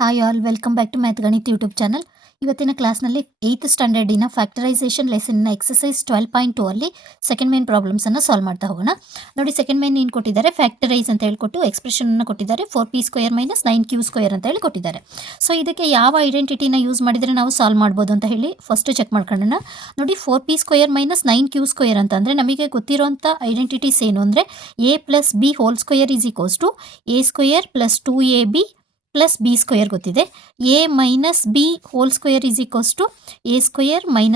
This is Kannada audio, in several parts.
Hi all, welcome back to math Ganit YouTube channel. ಇವತ್ತಿನ ಕ್ಲಾಸ್ನಲ್ಲಿ 8th ಸ್ಟ್ಯಾಂಡರ್ಡಿನ ಫ್ಯಾಕ್ಟರೈಸೇಷನ್ ಲೆಸನ್ನ ಎಕ್ಸಸೈಸ್ 12.2 ಅಲ್ಲಿ ಸೆಕೆಂಡ್ ಮೇನ್ ಪ್ರಾಬ್ಲಮ್ಸನ್ನು ಸಾಲ್ವ್ ಮಾಡ್ತಾ ಹೋಗೋಣ. ನೋಡಿ, ಸೆಕೆಂಡ್ ಮೇನ್ ಏನು ಕೊಟ್ಟಿದ್ದಾರೆ, ಫ್ಯಾಕ್ಟರೈಸ್ ಅಂತ ಹೇಳ್ಕೊಟ್ಟು ಎಕ್ಸ್ಪ್ರೆಷನನ್ನು ಕೊಟ್ಟಿದ್ದಾರೆ. 4p² - 9q² ಅಂತ ಹೇಳಿ ಕೊಟ್ಟಿದ್ದಾರೆ. ಸೊ ಇದಕ್ಕೆ ಯಾವ ಐಡೆಂಟಿಟಿನ ಯೂಸ್ ಮಾಡಿದರೆ ನಾವು ಸಾಲ್ವ್ ಮಾಡ್ಬೋದು ಅಂತ ಹೇಳಿ ಫಸ್ಟ್ ಚೆಕ್ ಮಾಡ್ಕೊಳ್ಳೋಣ. ನೋಡಿ, 4p² - 9q² ಅಂತಂದರೆ ನಮಗೆ ಗೊತ್ತಿರೋಂಥ ಐಡೆಂಟಿಟೀಸ್ ಏನು ಅಂದರೆ a + b² = a² + 2ab plus b² ಗೊತ್ತಿದೆ. a - b² = a²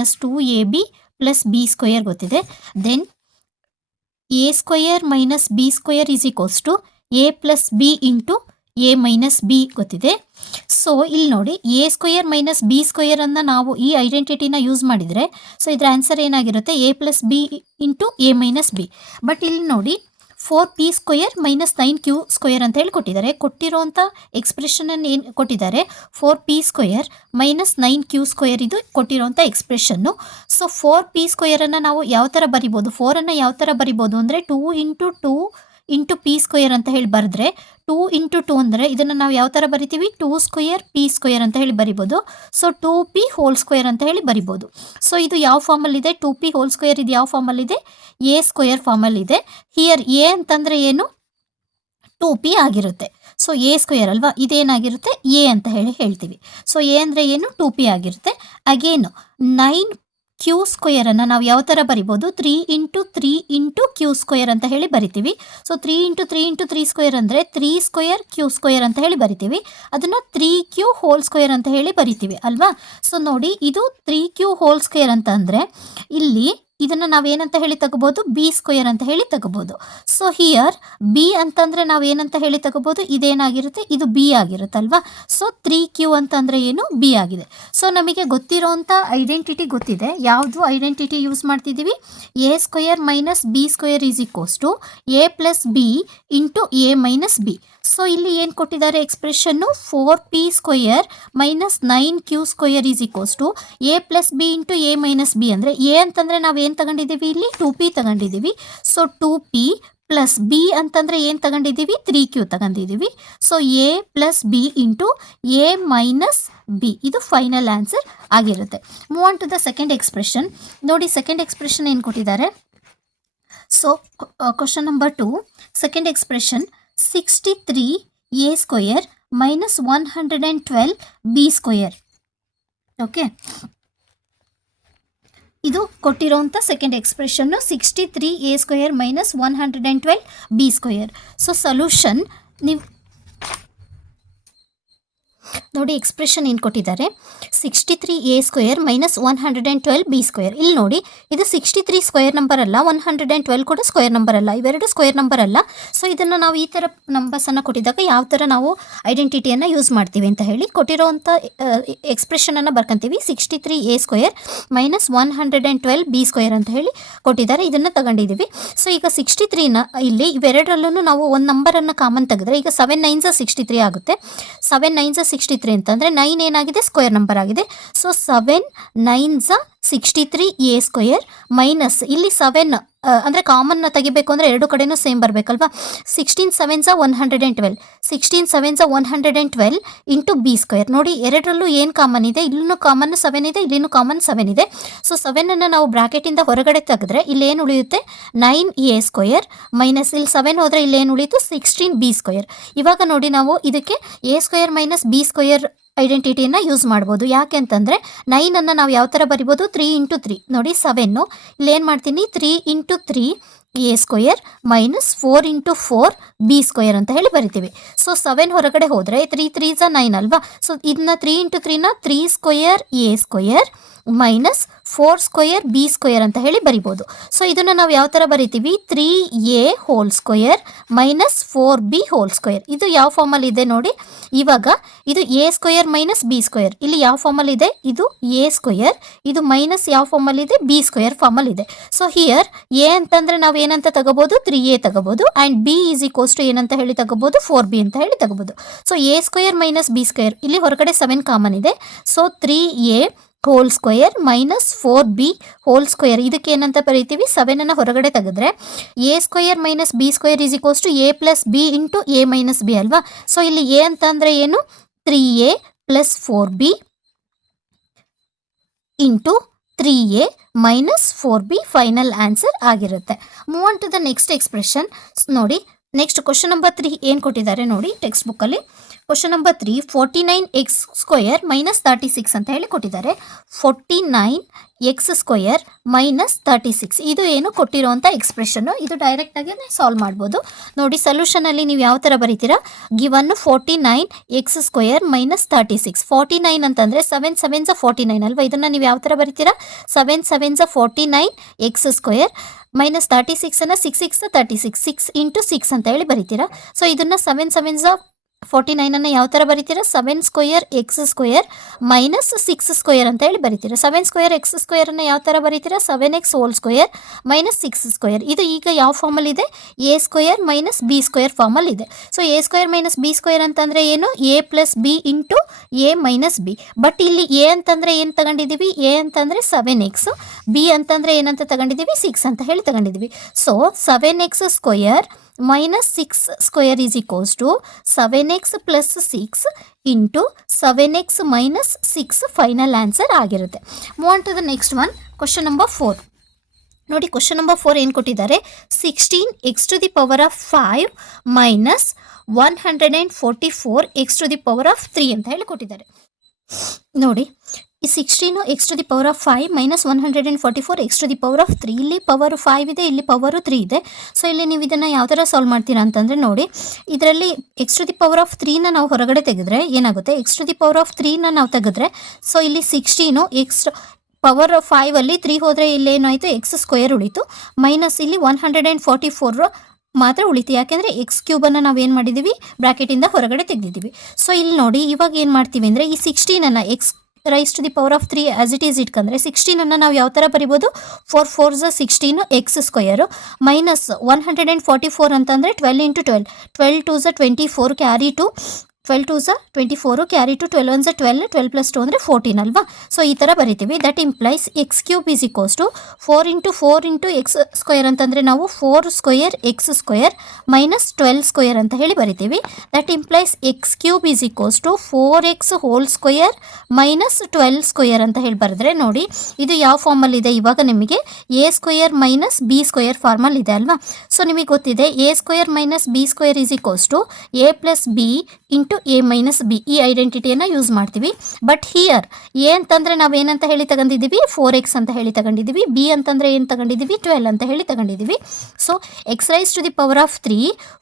- 2ab plus b² ಗೊತ್ತಿದೆ. Then a² - b² = a + b into a - b ಗೊತ್ತಿದೆ. ಸೊ ಇಲ್ಲಿ ನೋಡಿ, a² - b² ಅನ್ನು ನಾವು ಈ ಐಡೆಂಟಿಟಿನ ಯೂಸ್ ಮಾಡಿದರೆ ಸೊ ಇದರ ಆನ್ಸರ್ ಏನಾಗಿರುತ್ತೆ, a + b into a - b. But ಇಲ್ಲಿ ನೋಡಿ, 4p² - 9q² ಅಂತ ಹೇಳಿ ಕೊಟ್ಟಿದ್ದಾರೆ. ಕೊಟ್ಟಿರೋಂಥ ಎಕ್ಸ್ಪ್ರೆಷನನ್ನು ಏನು ಕೊಟ್ಟಿದ್ದಾರೆ, 4p² - 9q² ಇದು ಕೊಟ್ಟಿರೋಂಥ ಎಕ್ಸ್ಪ್ರೆಷನ್ನು. ಸೊ 4p² ನಾವು ಯಾವ ಥರ ಬರಿಬೋದು, 4 ಯಾವ ಥರ ಬರಿಬೋದು ಅಂದರೆ 2 × 2 × p² ಅಂತ ಹೇಳಿ ಬರೆದ್ರೆ 2 × 2 ಅಂದರೆ ಇದನ್ನು ನಾವು ಯಾವ ಥರ ಬರಿತೀವಿ, 2² p² ಅಂತ ಹೇಳಿ ಬರಿಬೋದು. ಸೊ 2p² ಅಂತ ಹೇಳಿ ಬರಿಬೋದು. ಸೊ ಇದು ಯಾವ ಫಾರ್ಮಲ್ಲಿದೆ, 2p² ಇದು ಯಾವ ಫಾರ್ಮಲ್ಲಿದೆ, a² ಫಾರ್ಮಲ್ಲಿದೆ. ಹಿಯರ್ a ಅಂತಂದರೆ ಏನು, 2p ಆಗಿರುತ್ತೆ. ಸೊ a² ಅಲ್ವಾ, ಇದೇನಾಗಿರುತ್ತೆ a ಅಂತ ಹೇಳಿ ಹೇಳ್ತೀವಿ. ಸೊ a ಅಂದರೆ ಏನು, 2p ಆಗಿರುತ್ತೆ. ಅಗೇನು 9q² ಅನ್ನು ನಾವು ಯಾವ ಥರ ಬರಿಬೋದು, 3 × 3 × q² ಅಂತ ಹೇಳಿ ಬರಿತೀವಿ. ಸೊ 3 × 3 × 3² ಅಂದರೆ 3² q² ಅಂತ ಹೇಳಿ ಬರಿತೀವಿ. ಅದನ್ನು 3q² ಅಂತ ಹೇಳಿ ಬರಿತೀವಿ ಅಲ್ವಾ. ಸೊ ನೋಡಿ, ಇದು 3q² ಅಂತ ಅಂದರೆ ಇಲ್ಲಿ ಇದನ್ನು ನಾವೇನಂತ ಹೇಳಿ ತಗೋಬೋದು, b² ಅಂತ ಹೇಳಿ ತಗೋಬೋದು. ಸೊ ಹಿಯರ್ b ಅಂತಂದರೆ ನಾವೇನಂತ ಹೇಳಿ ತಗೋಬೋದು, ಇದೇನಾಗಿರುತ್ತೆ, ಇದು b ಆಗಿರುತ್ತಲ್ವಾ. ಸೊ 3q ಅಂತಂದರೆ ಏನು, b ಆಗಿದೆ. ಸೊ ನಮಗೆ ಗೊತ್ತಿರೋಂಥ ಐಡೆಂಟಿಟಿ ಗೊತ್ತಿದೆ. ಯಾವುದು ಐಡೆಂಟಿಟಿ ಯೂಸ್ ಮಾಡ್ತಿದ್ದೀವಿ, a² - b² = a + b into a - b. So ಇಲ್ಲಿ ಏನು ಕೊಟ್ಟಿದ್ದಾರೆ expression, 4p² - 9q² = a + b into a - b. ಅಂದರೆ a ಅಂತಂದರೆ ನಾವು ಏನು ತಗೊಂಡಿದ್ದೀವಿ, ಇಲ್ಲಿ 2p ತಗೊಂಡಿದ್ದೀವಿ. ಸೊ 2p ಪ್ಲಸ್ b ಅಂತಂದರೆ ಏನು ತಗೊಂಡಿದ್ದೀವಿ, 3q ತಗೊಂಡಿದ್ದೀವಿ. So a + b into a - b ಇದು ಫೈನಲ್ ಆನ್ಸರ್ ಆಗಿರುತ್ತೆ. Move on to the second expression. ನೋಡಿ, ಸೆಕೆಂಡ್ ಎಕ್ಸ್ಪ್ರೆಷನ್ ಏನು ಕೊಟ್ಟಿದ್ದಾರೆ. So question number 2, second expression 63a² - 112b². Okay, ಇದು ಕೊಟ್ಟಿರೋಂಥ ಸೆಕೆಂಡ್ ಎಕ್ಸ್ಪ್ರೆಷನ್ನು 63a² - 112b². ಸೊ ಸೊಲ್ಯೂಷನ್ ನೀವು ನೋಡಿ, ಎಕ್ಸ್ಪ್ರೆಷನ್ ಏನು ಕೊಟ್ಟಿದ್ದಾರೆ, 63a² - 112b². ಇಲ್ಲಿ ನೋಡಿ, ಇದು 63 ಸ್ಕ್ವೇರ್ ನಂಬರ್ ಅಲ್ಲ, 112 ಕೂಡ ಸ್ಕ್ವೇರ್ ನಂಬರ್ ಅಲ್ಲ, ಇವೆರಡು ಸ್ಕ್ವೇರ್ ನಂಬರ್ ಅಲ್ಲ. ಸೊ ಇದನ್ನು ನಾವು ಈ ಥರ ನಂಬರ್ಸನ್ನು ಕೊಟ್ಟಿದ್ದಾಗ ಯಾವ ಥರ ನಾವು ಐಡೆಂಟಿಟಿಯನ್ನು ಯೂಸ್ ಮಾಡ್ತೀವಿ ಅಂತ ಹೇಳಿ ಕೊಟ್ಟಿರೋವಂಥ ಎಕ್ಸ್ಪ್ರೆಷನನ್ನು ಬರ್ಕೊಂತೀವಿ. 63a² - 112b² ಅಂತ ಹೇಳಿ ಕೊಟ್ಟಿದ್ದಾರೆ, ಇದನ್ನು ತಗೊಂಡಿದ್ದೀವಿ. ಸೊ ಈಗ 63ನ ಇಲ್ಲಿ ಇವೆರಡರಲ್ಲೂ ನಾವು ಒಂದು ನಂಬರನ್ನು ಕಾಮನ್ ತೆಗೆದ್ರೆ ಈಗ 7 9 63 ಆಗುತ್ತೆ. 7 9 63 ಅಂತಂದರೆ 9 ಏನಾಗಿದೆ, ಸ್ಕ್ವೇರ್ ನಂಬರ್ ಆಗಿದೆ. ಸೊ 7 9 63a² ಮೈನಸ್ ಇಲ್ಲಿ 7 ಅಂದರೆ ಕಾಮನ್ನ ತೆಗಿಬೇಕು ಅಂದರೆ ಎರಡು ಕಡೆನೂ ಸೇಮ್ ಬರಬೇಕಲ್ವಾ. 16 7 112, 16 7 112 into b². ನೋಡಿ, ಎರಡರಲ್ಲೂ ಏನು ಕಾಮನ್ ಇದೆ, ಇಲ್ಲೂ ಕಾಮನ್ 7 ಇದೆ, ಇಲ್ಲಿನೂ ಕಾಮನ್ 7 ಇದೆ. ಸೊ 7ಅನ್ನು ನಾವು ಬ್ರಾಕೆಟಿಂದ ಹೊರಗಡೆ ತೆಗೆದ್ರೆ ಇಲ್ಲಿ ಏನು ಉಳಿಯುತ್ತೆ, 9a² ಮೈನಸ್ ಇಲ್ಲಿ 7 ಹೋದರೆ ಇಲ್ಲಿ ಏನು ಉಳಿಯಿತು, 16b². ಇವಾಗ ನೋಡಿ, ನಾವು ಇದಕ್ಕೆ a² - b² ಐಡೆಂಟಿಟಿಯನ್ನು ಯೂಸ್ ಮಾಡ್ಬೋದು. ಯಾಕೆ ಅಂತಂದರೆ 9ಅನ್ನು ನಾವು ಯಾವ ಥರ ಬರಿಬೋದು, 3 × 3. ನೋಡಿ, 7 ಇಲ್ಲೇನು ಮಾಡ್ತೀನಿ, 3 × 3 a² ಮೈನಸ್ 4 × 4 b² ಅಂತ ಹೇಳಿ ಬರಿತೀವಿ. ಸೊ 7 ಹೊರಗಡೆ ಹೋದರೆ 3 3 9 ಅಲ್ವಾ. ಸೊ ಇದನ್ನ 3 × 3ನ 3² a² ಮೈನಸ್ 4² b² ಅಂತ ಹೇಳಿ ಬರಿಬೋದು. ಸೊ ಇದನ್ನು ನಾವು ಯಾವ ಥರ ಬರಿತೀವಿ, 3a² ಮೈನಸ್ 4b². ಇದು ಯಾವ ಫಾರ್ಮಲ್ಲಿ ಇದೆ ನೋಡಿ. ಇವಾಗ ಇದು a² - b². ಇಲ್ಲಿ ಯಾವ ಫಾರ್ಮಲ್ಲಿ ಇದೆ, ಇದು a², ಇದು ಮೈನಸ್ ಯಾವ ಫಾರ್ಮಲ್ಲಿದೆ, b² ಫಾರ್ಮಲ್ಲಿದೆ. ಸೊ ಹಿಯರ್ a ಅಂತಂದರೆ ನಾವು ಏನಂತ ತಗೋಬೋದು, 3a ತಗೋಬೋದು. ಆ್ಯಂಡ್ b = ಏನಂತ ಹೇಳಿ ತಗೋಬೋದು, 4b ಅಂತ ಹೇಳಿ ತಗೋಬೋದು. ಸೊ a² - b² ಇಲ್ಲಿ ಹೊರಗಡೆ 7 ಕಾಮನ್ ಇದೆ. ಸೊ 3a² ಮೈನಸ್ 4b² ಇದಕ್ಕೆ ಏನಂತ ಬರೀತೀವಿ, 7ಅನ್ನು ಹೊರಗಡೆ ತೆಗೆದ್ರೆ a² - b² = a + b into a - b ಅಲ್ವಾ. ಸೊ ಇಲ್ಲಿ a ಅಂತ ಅಂದರೆ ಏನು, 3a plus 4b into 3a minus 4b final answer ಆಗಿರುತ್ತೆ. Move on to the next expression. ನೋಡಿ, ನೆಕ್ಸ್ಟ್ ಕ್ವಶನ್ ನಂಬರ್ 3 ಏನು ಕೊಟ್ಟಿದ್ದಾರೆ ನೋಡಿ ಟೆಕ್ಸ್ಟ್ ಬುಕ್ಕಲ್ಲಿ. ಕ್ವಶನ್ ನಂಬರ್ 3 49x² ಮೈನಸ್ 36 ಅಂತ ಹೇಳಿ ಕೊಟ್ಟಿದ್ದಾರೆ. 49x² ಮೈನಸ್ 36 ಇದು ಏನು ಕೊಟ್ಟಿರೋಂಥ ಎಕ್ಸ್ಪ್ರೆಷನ್ನು. ಇದು ಡೈರೆಕ್ಟಾಗಿ ಸಾಲ್ವ್ ಮಾಡ್ಬೋದು. ನೋಡಿ, ಸೊಲ್ಯೂಷನಲ್ಲಿ ನೀವು ಯಾವ ಥರ ಬರೀತೀರಾ, ಗಿವನ್ 49x² ಮೈನಸ್ 36. 49 ಅಂತಂದರೆ 7 7s 49 ಅಲ್ವಾ. ಇದನ್ನು ನೀವು ಯಾವ ಥರ ಬರೀತೀರಾ, 7 7s 49x² ಮೈನಸ್ 36 ಅನ್ನು 6 6 36 6 ಇಂಟು 6 ಅಂತ ಹೇಳಿ ಬರೀತೀರಾ. ಸೊ ಇದನ್ನು 7 7s 49 ಅನ್ನು ಯಾವ ಥರ ಬರೀತೀರಾ, 7² ಮೈನಸ್ 6² ಅಂತ ಹೇಳಿ ಬರೀತೀರಾ. 7² ಅನ್ನು ಯಾವ ಥರ ಬರೀತೀರಾ, 7x² ಮೈನಸ್ 6². ಇದು ಈಗ ಯಾವ ಫಾರ್ಮಲ್ಲಿ ಇದೆ, a² ಮೈನಸ್ b² ಫಾರ್ಮಲ್ಲಿ ಇದೆ. ಸೊ a² ಮೈನಸ್ b² ಅಂತಂದರೆ ಏನು, a plus B into a minus B. But ಇಲ್ಲಿ a ಅಂತಂದರೆ ಏನು ತಗೊಂಡಿದ್ದೀವಿ, a ಅಂತಂದರೆ 7x, b ಅಂತಂದರೆ ಏನಂತ ತಗೊಂಡಿದ್ದೀವಿ, 6 ಅಂತ ಹೇಳಿ ತಗೊಂಡಿದ್ದೀವಿ. So 7x² minus 6² is equals to 7x plus 6 into 7x minus 6 final answer ಆಗಿರುತ್ತೆ. Move on to the next one, question number 4. ನೋಡಿ, ಕ್ವಶನ್ ನಂಬರ್ 4 ಏನು ಕೊಟ್ಟಿದ್ದಾರೆ, 16x⁵ ಮೈನಸ್ 144x⁵ ಅಂತ ಹೇಳಿ ಕೊಟ್ಟಿದ್ದಾರೆ. ನೋಡಿ, ಈ 16x⁵ ಮೈನಸ್ 144x⁵. ಇಲ್ಲಿ ಪವರ್ 5 ಇದೆ, ಇಲ್ಲಿ ಪವರು 3 ಇದೆ. ಸೊ ಇಲ್ಲಿ ನೀವು ಇದನ್ನು ಯಾವ ಥರ ಸಾಲ್ವ್ ಮಾಡ್ತೀರಾ ಅಂತಂದರೆ, ನೋಡಿ, ಇದರಲ್ಲಿ x⁵ ನಾವು ಹೊರಗಡೆ ತೆಗೆದ್ರೆ ಏನಾಗುತ್ತೆ, x⁵ ನಾವು ತೆಗೆದ್ರೆ, ಸೊ ಇಲ್ಲಿ 16 ಪವರ್ 5 ಅಲ್ಲಿ 3 ಹೋದರೆ ಇಲ್ಲೇನಾಯಿತು, x² ಉಳಿತು, ಮೈನಸ್ ಇಲ್ಲಿ 144 ಮಾತ್ರ ಉಳಿತು. ಯಾಕೆಂದರೆ x³ ನಾವೇನು ಮಾಡಿದ್ದೀವಿ, ಬ್ರ್ಯಾಕೆಟಿಂದ ಹೊರಗಡೆ ತೆಗೆದಿದ್ದೀವಿ. ಸೊ ಇಲ್ಲಿ ನೋಡಿ, ಇವಾಗ ಏನು ಮಾಡ್ತೀವಿ ಅಂದರೆ, ಈ 16 x⁵ ಆಸ್ ಇಟ್ ಈಸ್ ಇಟ್ಕೊಂಡ್ರೆ 16 ನಾವು ಯಾವ ಥರ ಬರಿಬೋದು, 4 4s 16 x² ಮೈನಸ್ 144 ಅಂತಂದರೆ 12 into 12, 12 2s 24 carry to 12 2s 24 carry to 12 1s 12, 12 plus 2 ಅಂದರೆ 14 ಅಲ್ವಾ. ಸೊ ಈ ಥರ ಬರಿತೀವಿ. That implies x³ is equals to 4 into 4 into x² ಅಂತಂದರೆ ನಾವು 4² x² ಮೈನಸ್ 12² ಅಂತ ಹೇಳಿ ಬರಿತೀವಿ. That implies x³ is equals to 4x² minus 12² ಅಂತ ಹೇಳಿ ಬರೆದ್ರೆ, ನೋಡಿ ಇದು ಯಾವ ಫಾರ್ಮಲ್ಲಿದೆ, ಇವಾಗ ನಿಮಗೆ a² ಮೈನಸ್ b² ಫಾರ್ಮಲ್ ಇದೆ ಅಲ್ವಾ. ಸೊ ನಿಮಗೆ ಗೊತ್ತಿದೆ a² minus b² is equals to a plus B into a minus B. ಈ ಐಡೆಂಟಿಟಿಯನ್ನು ಯೂಸ್ ಮಾಡ್ತೀವಿ. ಬಟ್ ಹಿಯರ್ a ಅಂತಂದರೆ ನಾವೇನಂತ ಹೇಳಿ ತಗೊಂಡಿದ್ದೀವಿ, 4x ಅಂತ ಹೇಳಿ ತಗೊಂಡಿದ್ದೀವಿ. b ಅಂತಂದರೆ ಏನು ತಗೊಂಡಿದ್ದೀವಿ, 12 ಅಂತ ಹೇಳಿ ತಗೊಂಡಿದ್ದೀವಿ. ಸೊ x⁵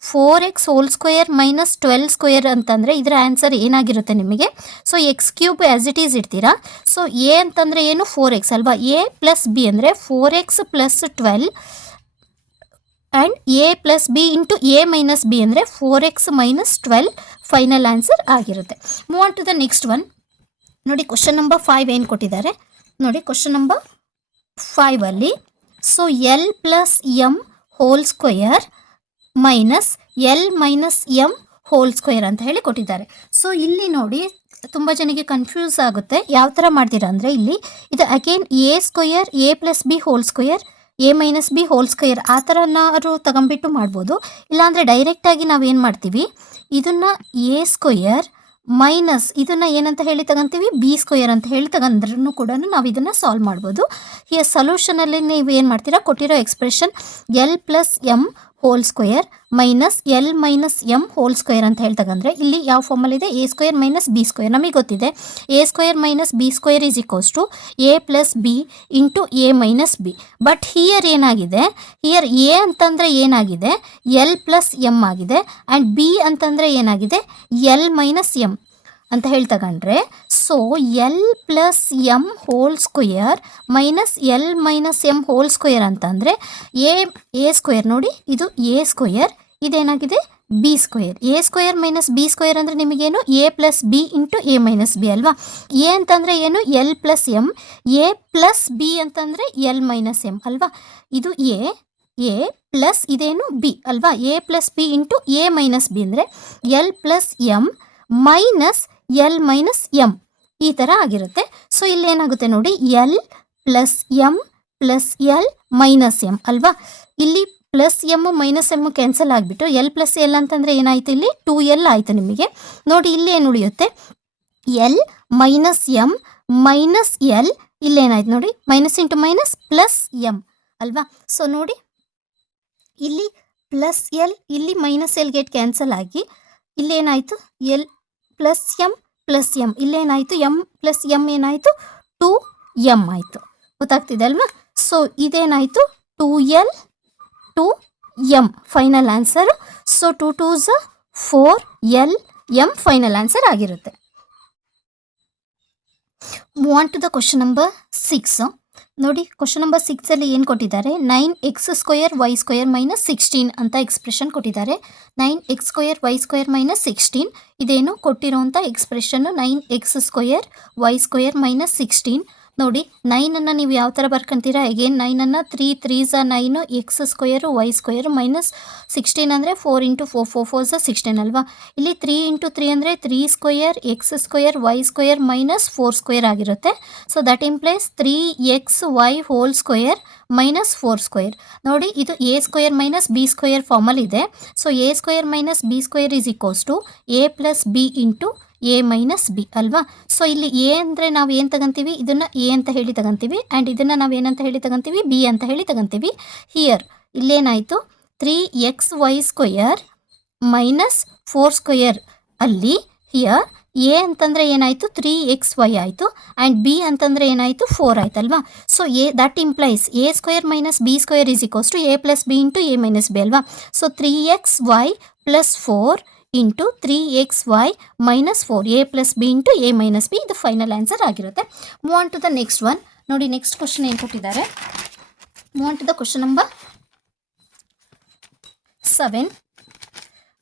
4x² ಮೈನಸ್ 12² ಅಂತಂದರೆ ಇದರ ಆನ್ಸರ್ ಏನಾಗಿರುತ್ತೆ ನಿಮಗೆ. So x³ as it is ಇಡ್ತೀರಾ. ಸೊ a ಅಂತಂದರೆ ಏನು, 4x ಅಲ್ವಾ. a ಪ್ಲಸ್ ಬಿ ಅಂದರೆ 4x plus 12 and a plus B into a minus B ಅಂದರೆ 4x ಮೈನಸ್ 12 ಫೈನಲ್ ಆನ್ಸರ್ ಆಗಿರುತ್ತೆ. Move on to the next one. ನೋಡಿ, ಕ್ವಶನ್ ನಂಬರ್ 5 ಏನು ಕೊಟ್ಟಿದ್ದಾರೆ ನೋಡಿ. Question number 5 so L plus M whole square minus L minus M whole square ಅಂತ ಹೇಳಿ ಕೊಟ್ಟಿದ್ದಾರೆ. ಸೊ ಇಲ್ಲಿ ನೋಡಿ, ತುಂಬ ಜನಕ್ಕೆ ಕನ್ಫ್ಯೂಸ್ ಆಗುತ್ತೆ. ಯಾವ ಥರ ಮಾಡ್ತೀರಾ ಅಂದರೆ, ಇಲ್ಲಿ ಇದು again a² a plus B whole square a minus B whole square ಆ ಥರನಾದ್ರು ತಗೊಂಬಿಟ್ಟು ಮಾಡ್ಬೋದು. ಇಲ್ಲಾಂದರೆ ಡೈರೆಕ್ಟಾಗಿ ನಾವೇನು ಮಾಡ್ತೀವಿ, ಇದನ್ನು a² ಮೈನಸ್ ಇದನ್ನು ಏನಂತ ಹೇಳಿ ತಗೊಂತೀವಿ, b² ಅಂತ ಹೇಳಿ ತಗೊಂಡ್ರೂ ಕೂಡ ನಾವು ಇದನ್ನು ಸಾಲ್ವ್ ಮಾಡ್ಬೋದು. ಈ ಸೊಲ್ಯೂಷನಲ್ಲಿ ನೀವು ಏನು ಮಾಡ್ತೀರಾ, ಕೊಟ್ಟಿರೋ expression L plus M whole square minus L minus M whole square ಅಂತ ಹೇಳಿ ತಗೊಂಡ್ರೆ, ಇಲ್ಲಿ ಯಾವ ಫಾರ್ಮಲ್ಲಿದೆ, a² ಮೈನಸ್ b² ನಮಗೆ ಗೊತ್ತಿದೆ. a² minus b² is equals to a plus B into a minus B. But here ಏನಾಗಿದೆ, ಹಿಯರ್ a ಅಂತಂದರೆ ಏನಾಗಿದೆ, ಎಲ್ ಪ್ಲಸ್ ಎಮ್ ಆಗಿದೆ. ಆ್ಯಂಡ್ ಬಿ ಅಂತಂದರೆ ಏನಾಗಿದೆ, ಎಲ್ ಮೈನಸ್ ಎಮ್ ಅಂತ ಹೇಳಿ ತಗೊಂಡ್ರೆ, so L plus M whole square minus L minus M whole square ಅಂತಂದರೆ a² ನೋಡಿ, ಇದು a², ಇದೇನಾಗಿದೆ b². a² minus b² ಅಂದರೆ ನಿಮಗೇನು, a plus B into a minus B ಅಲ್ವಾ. a ಅಂತಂದರೆ ಏನು, L plus M, a plus b ಅಂತಂದರೆ ಎಲ್ ಮೈನಸ್ ಎಮ್ ಅಲ್ವಾ. ಇದು a ಪ್ಲಸ್ ಇದೇನು ಬಿ ಅಲ್ವಾ. a plus B into a minus B ಅಂದರೆ L plus M minus L minus M ಈ ಥರ ಆಗಿರುತ್ತೆ. ಸೊ ಇಲ್ಲಿ ಏನಾಗುತ್ತೆ ನೋಡಿ, L plus M plus L minus M ಅಲ್ವಾ. ಇಲ್ಲಿ plus M minus M cancel ಆಗಿಬಿಟ್ಟು ಎಲ್ ಪ್ಲಸ್ ಎಲ್ ಅಂತಂದರೆ ಏನಾಯಿತು ಇಲ್ಲಿ 2L ಆಯಿತು ನಿಮಗೆ. ನೋಡಿ ಇಲ್ಲಿ ಏನು ಉಳಿಯುತ್ತೆ, L minus M minus L, ಇಲ್ಲೇನಾಯ್ತು ನೋಡಿ minus into minus plus M ಅಲ್ವಾ. ಸೊ ನೋಡಿ ಇಲ್ಲಿ ಪ್ಲಸ್ ಎಲ್, ಇಲ್ಲಿ ಮೈನಸ್ ಎಲ್ ಗೆಟ್ ಕ್ಯಾನ್ಸಲ್ ಆಗಿ ಇಲ್ಲೇನಾಯಿತು ಎಲ್ ಪ್ಲಸ್ ಎಮ್, ಇಲ್ಲೇನಾಯಿತು ಎಮ್ ಪ್ಲಸ್ ಎಮ್ ಏನಾಯಿತು 2M ಆಯಿತು. ಗೊತ್ತಾಗ್ತಿದೆ ಅಲ್ವಾ. ಸೊ ಇದೇನಾಯಿತು 2L 2M final answer. So 2 2s 4LM final answer ಆಗಿರುತ್ತೆ. Move on to the question number 6. ನೋಡಿ ಕ್ವಶನ್ ನಂಬರ್ 6ಅಲ್ಲಿ ಏನು ಕೊಟ್ಟಿದ್ದಾರೆ, 9x² y² - 16 ಅಂತ ಎಕ್ಸ್ಪ್ರೆಷನ್ ಕೊಟ್ಟಿದ್ದಾರೆ. 9x² y² - 16 ಇದೇನು ಕೊಟ್ಟಿರೋಂಥ ಎಕ್ಸ್ಪ್ರೆಷನ್ನು 9x² y² - 16. ನೋಡಿ 9ಅನ್ನು ನೀವು ಯಾವ ಥರ ಬರ್ಕೊಂತೀರಾ, again 9ಅನ್ನು 3 3s 9 x² y² minus 16 ಅಂದರೆ 4 × 4 4 4s 16 ಅಲ್ವಾ. ಇಲ್ಲಿ 3 × 3 ಅಂದರೆ 3² x² y² ಮೈನಸ್ 4² ಆಗಿರುತ್ತೆ. So that implies 3xy whole square minus 4². ನೋಡಿ ಇದು a² ಮೈನಸ್ b² ಫಾರ್ಮಲ್ ಇದೆ. So a² minus b² is equals to a plus b into a minus B ಅಲ್ವಾ. ಸೊ ಇಲ್ಲಿ ಎ ಅಂದರೆ ನಾವು ಏನು ತಗೊಂತೀವಿ, ಇದನ್ನು ಎ ಅಂತ ಹೇಳಿ ತಗೊಂತೀವಿ, ಆ್ಯಂಡ್ ಇದನ್ನು ನಾವು ಏನಂತ ಹೇಳಿ ತಗೊಂತೀವಿ, ಬಿ ಅಂತ ಹೇಳಿ ತಗೊಂತೀವಿ. ಹಿಯರ್ ಇಲ್ಲೇನಾಯಿತು 3xy² ಮೈನಸ್ 4² ಅಲ್ಲಿ ಹಿಯರ್ ಎ ಅಂತಂದರೆ ಏನಾಯಿತು 3xy ಆಯಿತು, ಆ್ಯಂಡ್ ಬಿ ಅಂತಂದರೆ ಏನಾಯಿತು 4 ಆಯ್ತಲ್ವಾ. So that implies a² minus b² is equals to a plus B into a minus B ಅಲ್ವಾ. So 3xy plus 4 into 3xy minus 4 a plus B into a minus b, ಇದು ಫೈನಲ್ ಆನ್ಸರ್ ಆಗಿರುತ್ತೆ. Move on to the next one. ನೋಡಿ ನೆಕ್ಸ್ಟ್ ಕ್ವಶನ್ ಏನು ಕೊಟ್ಟಿದ್ದಾರೆ, move on to the question number 7.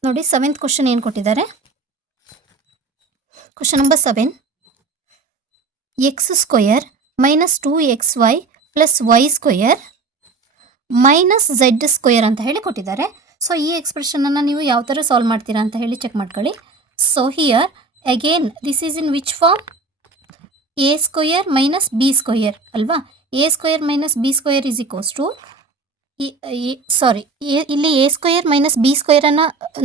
ನೋಡಿ 7th ಕ್ವಶನ್ ಏನು ಕೊಟ್ಟಿದ್ದಾರೆ, question number 7, x² minus 2xy plus y² minus z² ಅಂತ ಹೇಳಿ ಕೊಟ್ಟಿದ್ದಾರೆ. ಸೊ ಈ ಎಕ್ಸ್ಪ್ರೆಷನನ್ನು ನೀವು ಯಾವ ಥರ ಸಾಲ್ವ್ ಮಾಡ್ತೀರಾ ಅಂತ ಹೇಳಿ ಚೆಕ್ ಮಾಡ್ಕೊಳ್ಳಿ. So here again this is in which form, a² minus b² ಅಲ್ವಾ. a² minus b² is equals to ಇಲ್ಲಿ a² ಮೈನಸ್ b²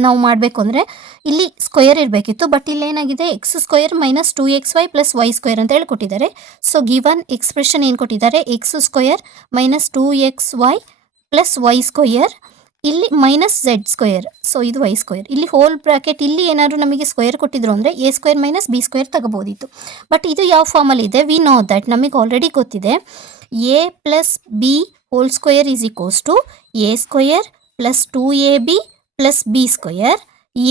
ನಾವು ಮಾಡಬೇಕು ಅಂದರೆ ಇಲ್ಲಿ ಸ್ಕ್ವೇರ್ ಇರಬೇಕಿತ್ತು, ಬಟ್ ಇಲ್ಲಿ ಏನಾಗಿದೆ x² minus 2xy plus y² ಅಂತ ಹೇಳಿ ಕೊಟ್ಟಿದ್ದಾರೆ. ಸೊ ಗಿವನ್ ಎಕ್ಸ್ಪ್ರೆಷನ್ ಏನು ಕೊಟ್ಟಿದ್ದಾರೆ, x² minus 2xy plus y² ಇಲ್ಲಿ ಮೈನಸ್ z². ಸೊ ಇದು y², ಇಲ್ಲಿ ಹೋಲ್ ಬ್ರಾಕೆಟ್ ಇಲ್ಲಿ ಏನಾದರೂ ನಮಗೆ ಸ್ಕ್ವೇರ್ ಕೊಟ್ಟಿದ್ರು ಅಂದರೆ a² ಮೈನಸ್ b² ತಗೋಬೋದಿತ್ತು. ಬಟ್ ಇದು ಯಾವ ಫಾರ್ಮಲ್ಲಿ ಇದೆ, ವಿ ನೋ ದಟ್, ನಮಗೆ ಆಲ್ರೆಡಿ ಗೊತ್ತಿದೆ a plus B whole square is equals to a² plus 2ab plus b².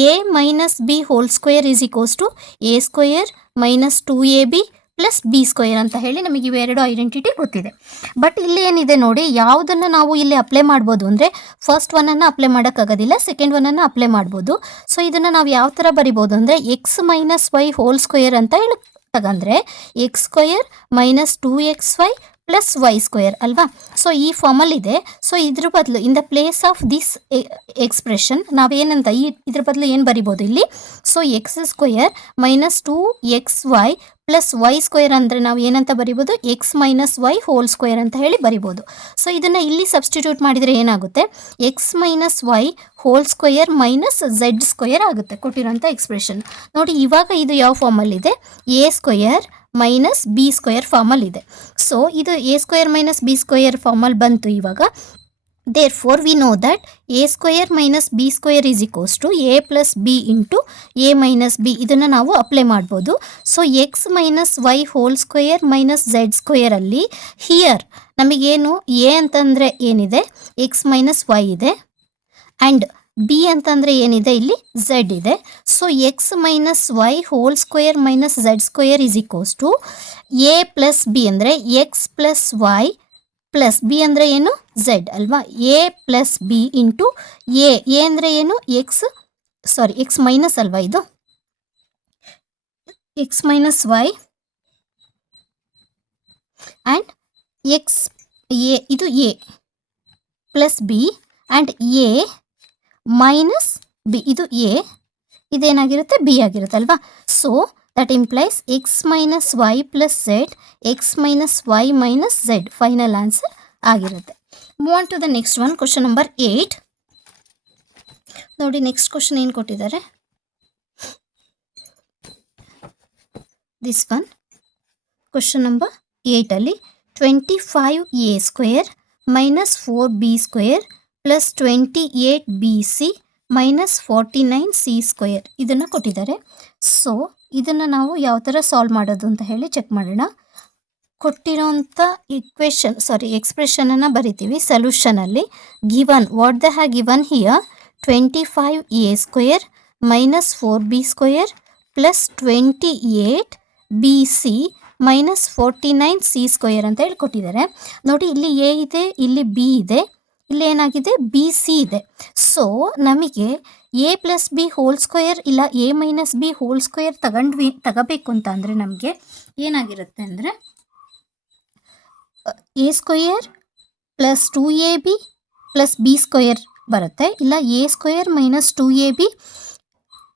a minus B whole square is equals to a² minus 2ab plus b² ಅಂತ ಹೇಳಿ ನಮಗೆ ಇವೆರಡು ಐಡೆಂಟಿಟಿ ಗೊತ್ತಿದೆ. ಬಟ್ ಇಲ್ಲಿ ಏನಿದೆ ನೋಡಿ, ಯಾವುದನ್ನು ನಾವು ಇಲ್ಲಿ ಅಪ್ಲೈ ಮಾಡ್ಬೋದು ಅಂದರೆ ಫಸ್ಟ್ ಒನ್ನನ್ನು ಅಪ್ಲೈ ಮಾಡೋಕ್ಕಾಗೋದಿಲ್ಲ, ಸೆಕೆಂಡ್ ಒನ್ನನ್ನು ಅಪ್ಲೈ ಮಾಡ್ಬೋದು. ಸೊ ಇದನ್ನು ನಾವು ಯಾವ ಥರ ಬರಿಬೋದು ಅಂದರೆ x minus y whole square ಅಂತ ಹೇಳಿ ತಗಂದರೆ x² minus 2xy plus y² ಅಲ್ವಾ. ಸೊ ಈ ಫಾರ್ಮಲ್ಲಿದೆ. ಸೊ ಇದ್ರ ಬದಲು in the place of this expression ನಾವೇನಂತ ಇದ್ರ ಬದಲು ಏನು ಬರಿಬೋದು ಇಲ್ಲಿ, so x² minus 2xy plus y² ಅಂದರೆ ನಾವು ಏನಂತ ಬರಿಬೋದು, x minus y whole square ಅಂತ ಹೇಳಿ ಬರಿಬೋದು. ಸೊ ಇದನ್ನು ಇಲ್ಲಿ ಸಬ್ಸ್ಟಿಟ್ಯೂಟ್ ಮಾಡಿದರೆ ಏನಾಗುತ್ತೆ, x minus y whole square minus z² ಆಗುತ್ತೆ ಕೊಟ್ಟಿರೋಂಥ ಎಕ್ಸ್ಪ್ರೆಷನ್. ನೋಡಿ ಇವಾಗ ಇದು ಯಾವ ಫಾರ್ಮಲ್ಲಿದೆ, a² ಮೈನಸ್ b² ಫಾರ್ಮಲ್ಲಿದೆ. ಸೊ ಇದು a² ಮೈನಸ್ b² ಫಾರ್ಮಲ್ಲಿ ಬಂತು ಇವಾಗ. Therefore, we know that a² minus b² is equals to a plus b into a minus b. ಇದನ್ನು ನಾವು ಅಪ್ಲೈ ಮಾಡ್ಬೋದು. So x minus y whole square minus z² ಅಲ್ಲಿ ಹಿಯರ್ ನಮಗೇನು a ಅಂತಂದರೆ ಏನಿದೆ, x ಮೈನಸ್ y ಇದೆ, ಆ್ಯಂಡ್ b ಅಂತಂದರೆ ಏನಿದೆ ಇಲ್ಲಿ z ಇದೆ. So x minus y whole square minus z² is equals to a plus b ಅಂದರೆ x plus y plus B ಅಂದರೆ ಏನು ಝೆಡ್ ಅಲ್ವಾ. A plus B into A ಅಂದರೆ ಏನು ಎಕ್ಸ್ ಮೈನಸ್ ಅಲ್ವಾ, ಇದು X minus Y and X A, ಇದು A plus B and A minus b, ಇದು ಎ, ಇದೇನಾಗಿರುತ್ತೆ ಬಿ ಆಗಿರುತ್ತೆ ಅಲ್ವಾ. So that implies x minus y plus z, x minus y minus z final answer ಆಗಿರುತ್ತೆ. Move on to the next one, question number 8. ನೋಡಿ ನೆಕ್ಸ್ಟ್ ಕ್ವಶನ್ ಏನು ಕೊಟ್ಟಿದ್ದಾರೆ, ದಿಸ್ ಒನ್ ಕ್ವಶನ್ ನಂಬರ್ 8 ಅಲ್ಲಿ 25a² minus 4b² plus 28bc minus 49c² ಇದನ್ನು ಕೊಟ್ಟಿದ್ದಾರೆ. ಸೊ ಇದನ್ನು ನಾವು ಯಾವ ಥರ ಸಾಲ್ವ್ ಮಾಡೋದು ಅಂತ ಹೇಳಿ ಚೆಕ್ ಮಾಡೋಣ. ಕೊಟ್ಟಿರೋಂಥ ಎಕ್ಸ್ಪ್ರೆಷನನ್ನು ಬರಿತೀವಿ ಸೊಲ್ಯೂಷನಲ್ಲಿ. Given what the have given here 25a² minus 4b² plus 28bc minus 49c² ಅಂತ ಹೇಳಿ ಕೊಟ್ಟಿದ್ದಾರೆ. ನೋಡಿ ಇಲ್ಲಿ ಎ ಇದೆ, ಇಲ್ಲಿ ಬಿ ಇದೆ, ಇಲ್ಲಿ ಏನಾಗಿದೆ ಬಿ ಸಿ ಇದೆ. ಸೊ ನಮಗೆ a plus B whole square ಇಲ್ಲ a minus B whole square ತಗೋಬೇಕು ಅಂತ ಅಂದರೆ ನಮಗೆ ಏನಾಗಿರುತ್ತೆ ಅಂದರೆ a² plus 2ab plus b² ಬರುತ್ತೆ, ಇಲ್ಲ a² minus 2ab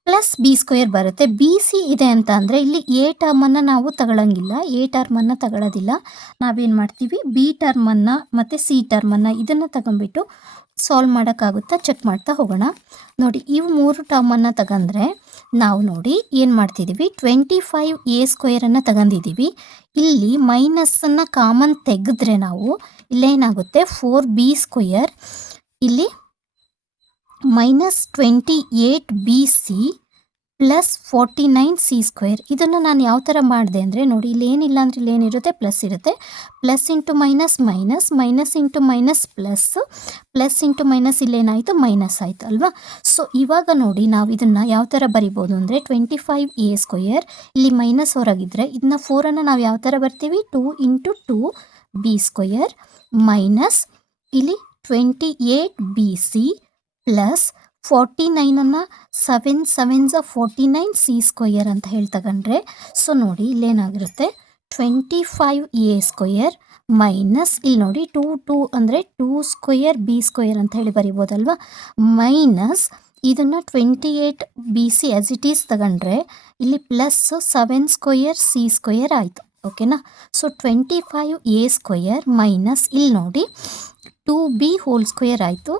plus b² ಬರುತ್ತೆ. ಬಿ ಸಿ ಇದೆ ಅಂತ ಅಂದರೆ ಇಲ್ಲಿ ಎ ಟರ್ಮನ್ನು ನಾವು ತಗೊಳ್ಳಂಗಿಲ್ಲ, ಎ ಟರ್ಮನ್ನು ತಗೊಳ್ಳೋದಿಲ್ಲ. ನಾವೇನು ಮಾಡ್ತೀವಿ, ಬಿ ಟರ್ಮನ್ನು ಮತ್ತು ಸಿ ಟರ್ಮನ್ನು ಇದನ್ನು ತಗೊಂಡ್ಬಿಟ್ಟು ಸಾಲ್ವ್ ಮಾಡೋಕ್ಕಾಗುತ್ತಾ ಚೆಕ್ ಮಾಡ್ತಾ ಹೋಗೋಣ. ನೋಡಿ ಇವು 3 ಟರ್ಮನ್ನು ತಗೊಂಡ್ರೆ ನಾವು ನೋಡಿ ಏನು ಮಾಡ್ತಿದ್ದೀವಿ, 25a² ತಗೊಂಡಿದ್ದೀವಿ. ಇಲ್ಲಿ ಮೈನಸ್ಸನ್ನು ಕಾಮನ್ ತೆಗೆದ್ರೆ ನಾವು ಇಲ್ಲೇನಾಗುತ್ತೆ 4b² ಇಲ್ಲಿ ಮೈನಸ್ 28bc ಪ್ಲಸ್ 49c² ಇದನ್ನು ನಾನು ಯಾವ ಥರ ಮಾಡಿದೆ ಅಂದರೆ ನೋಡಿ ಇಲ್ಲಿ ಏನಿಲ್ಲ ಅಂದರೆ ಇಲ್ಲಿ ಏನಿರುತ್ತೆ ಪ್ಲಸ್ ಇರುತ್ತೆ, plus into minus minus, minus into minus plus, plus into minus ಇಲ್ಲೇನಾಯಿತು ಮೈನಸ್ ಆಯಿತು ಅಲ್ವಾ. ಸೊ ಇವಾಗ ನೋಡಿ ನಾವು ಇದನ್ನು ಯಾವ ಥರ ಬರಿಬೋದು ಅಂದರೆ 25a² ಇಲ್ಲಿ ಮೈನಸ್ ಹೊರಗಿದ್ರೆ ಇದನ್ನ 4ಅನ್ನು ನಾವು ಯಾವ ಥರ ಬರ್ತೀವಿ 2 ಇಂಟು 2b² ಮೈನಸ್ ಇಲ್ಲಿ 28bc ಪ್ಲಸ್ 49ಅನ್ನು 7 7s 49c² ಅಂತ ಹೇಳಿ ತಗೊಂಡ್ರೆ ಸೊ ನೋಡಿ ಇಲ್ಲೇನಾಗಿರುತ್ತೆ 25a² ಮೈನಸ್ ಇಲ್ಲಿ ನೋಡಿ 2 ಅಂದರೆ 2² b² ಅಂತ ಹೇಳಿ ಬರಿಬೋದಲ್ವಾ, ಮೈನಸ್ ಇದನ್ನು 28bc ಆ್ಯಸ್ ಇಟ್ ಈಸ್ ತಗೊಂಡ್ರೆ ಇಲ್ಲಿ ಪ್ಲಸ್ 7² c² ಆಯಿತು. ಓಕೆನಾ. ಸೊ 25a² ಮೈನಸ್ ಇಲ್ಲಿ ನೋಡಿ 2b ಹೋಲ್ ಸ್ಕ್ವೇರ್ ಆಯಿತು,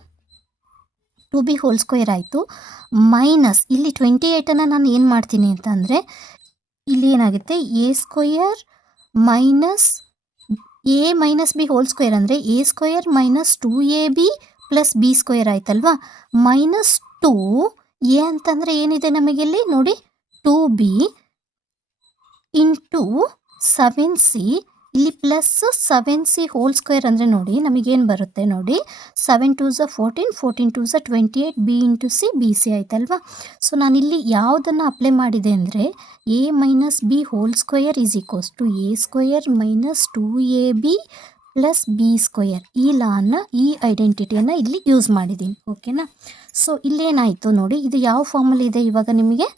2b ಹೋಲ್ ಸ್ಕ್ವೇರ್ ಆಯಿತು ಮೈನಸ್ ಇಲ್ಲಿ 28ಅನ್ನು ನಾನು ಏನು ಮಾಡ್ತೀನಿ ಅಂತ ಅಂದರೆ ಇಲ್ಲಿ ಏನಾಗುತ್ತೆ a² minus A minus B whole square ಅಂದರೆ a² minus 2ab plus b² ಆಯ್ತಲ್ವಾ, ಮೈನಸ್ 2 ಎ ಅಂತಂದರೆ ಏನಿದೆ ನಮಗೆ ಇಲ್ಲಿ ನೋಡಿ 2b ಇಂಟು 7c ಇಲ್ಲಿ ಪ್ಲಸ್ 7c ಹೋಲ್ ಸ್ಕ್ವೇರ್ ಅಂದರೆ ನೋಡಿ ನಮಗೇನು ಬರುತ್ತೆ ನೋಡಿ 7 2s 14, 14 2s 28 b into C B C ಆಯ್ತಲ್ವಾ. ಸೊ ನಾನಿಲ್ಲಿ ಯಾವುದನ್ನು ಅಪ್ಲೈ ಮಾಡಿದೆ ಅಂದರೆ A minus B whole square is equals to a² minus 2ab plus b² ಈ ಲಾನ ಈ ಐಡೆಂಟಿಟಿಯನ್ನು ಇಲ್ಲಿ ಯೂಸ್ ಮಾಡಿದ್ದೀನಿ. ಓಕೆನಾ. ಸೊ ಇಲ್ಲೇನಾಯಿತು ನೋಡಿ ಇದು ಯಾವ ಫಾರ್ಮಲ್ಲಿ ಇದೆ ಇವಾಗ ನಿಮಗೆ,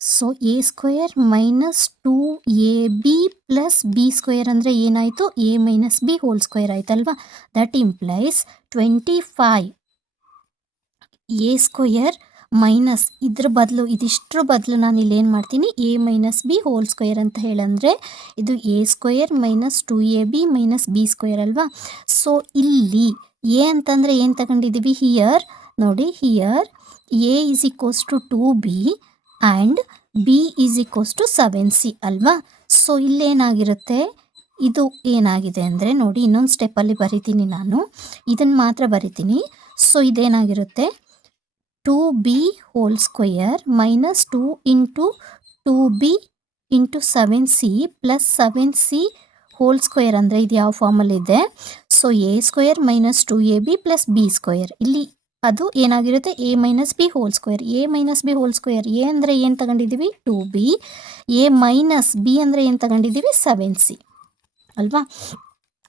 so a² minus 2ab plus b² ಅಂದರೆ ಏನಾಯಿತು A minus B whole square ಆಯ್ತಲ್ವಾ. ದಟ್ ಇಂಪ್ಲೈಸ್ 25a² ಮೈನಸ್ ಇದ್ರ ಬದಲು ಇದಿಷ್ಟರ ಬದಲು ನಾನು ಇಲ್ಲಿ ಏನು ಮಾಡ್ತೀನಿ A minus B whole square ಅಂತ ಹೇಳಂದರೆ ಇದು a² minus 2ab minus b² ಅಲ್ವಾ. ಸೊ ಇಲ್ಲಿ ಎ ಅಂತಂದರೆ ಏನು ತಗೊಂಡಿದ್ದೀವಿ ಹಿಯರ್ ನೋಡಿ, here A is equals to 2b and B is equals to 7c ಅಲ್ವಾ. ಸೊ ಇಲ್ಲೇನಾಗಿರುತ್ತೆ ಇದು ಏನಾಗಿದೆ ಅಂದರೆ ನೋಡಿ ಇನ್ನೊಂದು ಸ್ಟೆಪ್ಪಲ್ಲಿ ಬರಿತೀನಿ ನಾನು, ಇದನ್ನು ಮಾತ್ರ ಬರಿತೀನಿ. ಸೊ ಇದೇನಾಗಿರುತ್ತೆ 2b whole square minus 2 into 2b into 7c plus 7c whole square ಅಂದರೆ ಇದು ಯಾವ ಫಾರ್ಮಲ್ಲಿದೆ, so a² minus 2ab plus b² ಇಲ್ಲಿ ಅದು ಏನಾಗಿರುತ್ತೆ A minus B whole square, A minus B whole square A ಅಂದರೆ ಏನು ತಗೊಂಡಿದ್ದೀವಿ 2b, ಎ ಮೈನಸ್ ಬಿ ಅಂದರೆ ಏನು ತಗೊಂಡಿದ್ದೀವಿ 7c ಅಲ್ವಾ.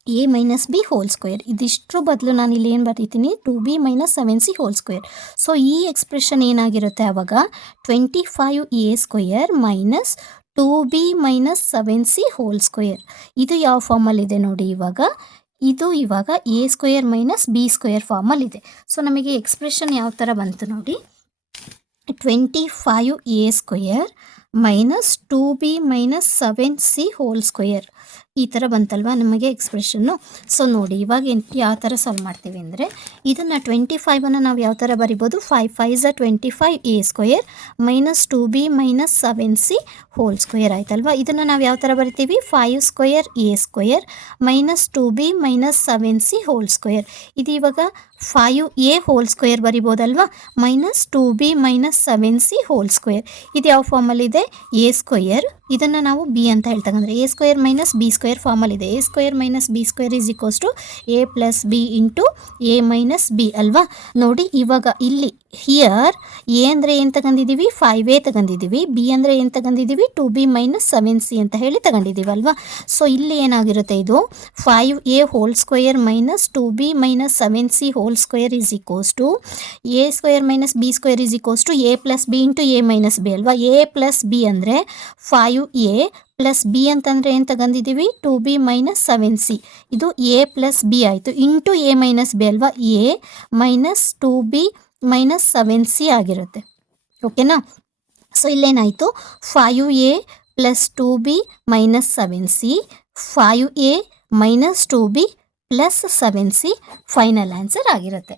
A minus B whole square ಇದಿಷ್ಟರ ಬದಲು ನಾನು ಇಲ್ಲಿ ಏನು ಬರೀತೀನಿ 2b minus 7c whole square. So ಈ ಎಕ್ಸ್ಪ್ರೆಷನ್ ಏನಾಗಿರುತ್ತೆ ಆವಾಗ 25a² minus 2b minus 7c whole square ಇದು ಯಾವ ಫಾರ್ಮಲ್ಲಿದೆ ನೋಡಿ ಇವಾಗ, ಇದು ಇವಾಗ a² ಮೈನಸ್ b² ಫಾರ್ಮಲ್ಲಿದೆ. ಸೊ ನಮಗೆ ಎಕ್ಸ್ಪ್ರೆಷನ್ ಯಾವ ಥರ ಬಂತು ನೋಡಿ 25a² minus 2b minus 7c whole square ಈ ಥರ ಬಂತಲ್ವಾ ನಮಗೆ ಎಕ್ಸ್ಪ್ರೆಷನ್ನು. ಸೊ ನೋಡಿ ಇವಾಗ ಯಾವ ಥರ ಸಾಲ್ವ್ ಮಾಡ್ತೀವಿ ಅಂದರೆ, ಇದನ್ನು 25ಅನ್ನು ನಾವು ಯಾವ ಥರ ಬರಿಬೋದು, 5 5 25 a square minus 2b minus 7c whole square ಆಯ್ತಲ್ವಾ. ಇದನ್ನು ನಾವು ಯಾವ ಥರ ಬರಿತೀವಿ, 5 square a square minus 2b minus 7c whole square. ಇದು ಇವಾಗ 5a ಹೋಲ್ ಸ್ಕ್ವೇರ್ ಬರಿಬೋದಲ್ವಾ, minus 2b minus 7c whole square. ಇದು ಯಾವ ಫಾರ್ಮಲ್ಲಿದೆ, a ಸ್ಕ್ವೇರ್, ಇದನ್ನು ನಾವು b ಅಂತ ಹೇಳ್ತಕ್ಕಂದ್ರೆ a square minus b square ಫಾರ್ಮಲ್ಲಿದೆ. a square minus b square is equals to a plus b into a minus b ಅಲ್ವಾ. ನೋಡಿ ಇವಾಗ ಇಲ್ಲಿ ಹಿಯರ್ a ಅಂದರೆ ಏನು ತಗೊಂಡಿದ್ದೀವಿ, 5a ತಗೊಂಡಿದ್ದೀವಿ, b ಅಂದರೆ ಏನು ತಗೊಂಡಿದ್ದೀವಿ, 2b ಮೈನಸ್ 7c ಅಂತ ಹೇಳಿ ತಗೊಂಡಿದ್ದೀವಿ ಅಲ್ವಾ. ಸೊ ಇಲ್ಲಿ ಏನಾಗಿರುತ್ತೆ, ಇದು 5a whole square minus 2b minus 7c whole square is equals to a square minus b square is equals to a plus b into a minus b ಅಲ್ವಾ. a ಪ್ಲಸ್ b ಅಂದರೆ 5a ಪ್ಲಸ್ ಬಿ ಅಂತಂದರೆ ಏನು ತಗೊಂಡಿದ್ದೀವಿ, 2b ಮೈನಸ್ 7c, ಇದು a ಪ್ಲಸ್ ಬಿ ಆಯಿತು, ಇಂಟು a ಮೈನಸ್ ಬಿ ಅಲ್ವಾ, a minus 2b minus 7c ಆಗಿರುತ್ತೆ. ಓಕೆನಾ. ಸೊ ಇಲ್ಲೇನಾಯಿತು, 5a plus 2b minus 7c, 5a minus 2b plus 7c final answer ಆಗಿರುತ್ತೆ.